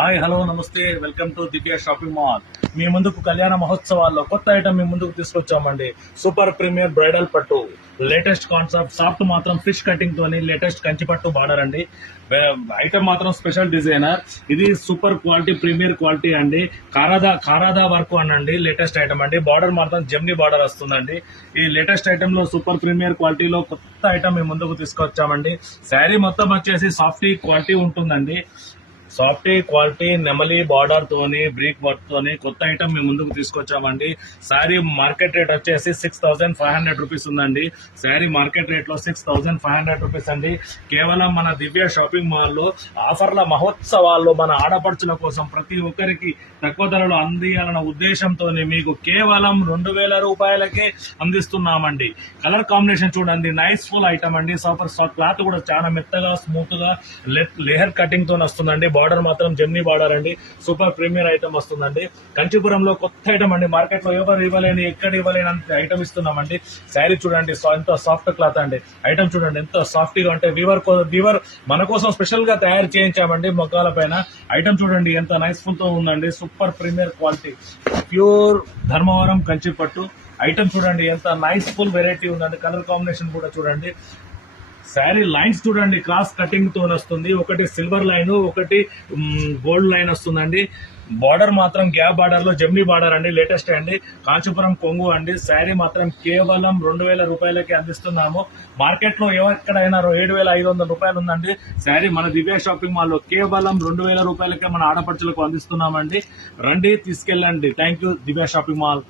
Hi hello నమస్తే welcome to Divya shopping mall. మీ ముందుకు కళ్యాణ మహోత్సవాల్లో కొత్త ఐటమ్ మీ ముందుకు తీసుకొచ్చామండి. సూపర్ ప్రీమియర్ బ్రైడల్ పట్టు, లేటెస్ట్ కాన్సెప్ట్. సాఫ్ట్ మాత్రం ఫిష్ కటింగ్ తోని లేటెస్ట్ కంచి పట్టు బార్డర్ అండి. ఐటమ్ మాత్రం స్పెషల్ డిజైనర్. ఇది సూపర్ క్వాలిటీ ప్రీమియర్ క్వాలిటీ అండి. కారాదా వర్క్ అనండి లేటెస్ట్ ఐటమ్ అండి. బార్డర్ మాత్రం జెమ్నీ బార్డర్ వస్తుందండి. ఈ లేటెస్ట్ ఐటమ్ లో సూపర్ ప్రీమియర్ క్వాలిటీలో కొత్త ఐటమ్ మీ ముందుకు తీసుకొచ్చామండి. శారీ మొత్తం వచ్చేసి సాఫ్టీ క్వాలిటీ ఉంటుందండి. సాఫ్టీ క్వాలిటీ నెమలి బార్డర్ తోని బ్రీక్ వర్క్ తోని కొత్త ఐటమ్ మేము ముందుకు తీసుకొచ్చామండి. శారీ మార్కెట్ రేట్ వచ్చేసి 6,500 రూపీస్ ఉందండి. శారీ మార్కెట్ రేట్ లో 6,500 రూపీస్ అండి. కేవలం మన దివ్య షాపింగ్ మాల్ లో ఆఫర్ల మహోత్సవాల్లో మన ఆడపడుచుల కోసం ప్రతి ఒక్కరికి తక్కువ ధరలో అందియాలన్న ఉద్దేశంతో మీకు కేవలం 2,000 రూపాయలకే అందిస్తున్నామండి. కలర్ కాంబినేషన్ చూడండి, నైస్ ఫుల్ ఐటమ్ అండి. సూపర్ సాఫ్ట్ క్లాత్ కూడా చాలా మెత్తగా స్మూత్ గా లేయర్ కటింగ్ తో వస్తుందండి. బార్డర్ మాత్రం జెమ్నీ బార్డర్ అండి. సూపర్ ప్రీమియర్ ఐటమ్ వస్తుందండి. కంచీపురంలో కొత్త ఐటమ్ అండి. మార్కెట్ లో ఎవరు ఇవ్వలేని ఎక్కడ ఇవ్వలేని ఐటమ్ ఇస్తున్నామండి. శారీ చూడండి ఎంత సాఫ్ట్ క్లాత్ అండి. ఐటమ్ చూడండి ఎంత సాఫ్ట్ గా అంటే వీవర్ మన కోసం స్పెషల్ గా తయారు చేయించామండి మొగ్గాల పైన. ఐటమ్ చూడండి ఎంత నైస్ ఫుల్ తో ఉందండి. Super premier quality pure Dharmavaram Kanchi పట్టు. ఐటమ్ చూడండి ఎంత నైస్ ఫుల్ వెరైటీ ఉందండి. కలర్ కాంబినేషన్ కూడా చూడండి. శారీ లైన్స్ చూడండి క్రాస్ కటింగ్ తో వస్తుంది. ఒకటి సిల్వర్ లైన్, ఒకటి గోల్డ్ లైన్ వస్తుందండి. బార్డర్ మాత్రం గ్యాప్ బార్డర్ లో జెమ్నీ బార్డర్ అండి. లేటెస్ట్ అండి. కాంచీపురం కొంగు అండి. శారీ మాత్రం కేవలం 2,000 రూపాయలకి అందిస్తున్నాము. మార్కెట్ లో ఎక్కడైనా 7,500 రూపాయలు ఉందండి. శారీ మన దివ్య షాపింగ్ మాల్ లో కేవలం 2,000 రూపాయలకే మన ఆడపడుచులకు అందిస్తున్నామండి. రండి తీసుకెళ్ళండి. Thank you Divya shopping mall.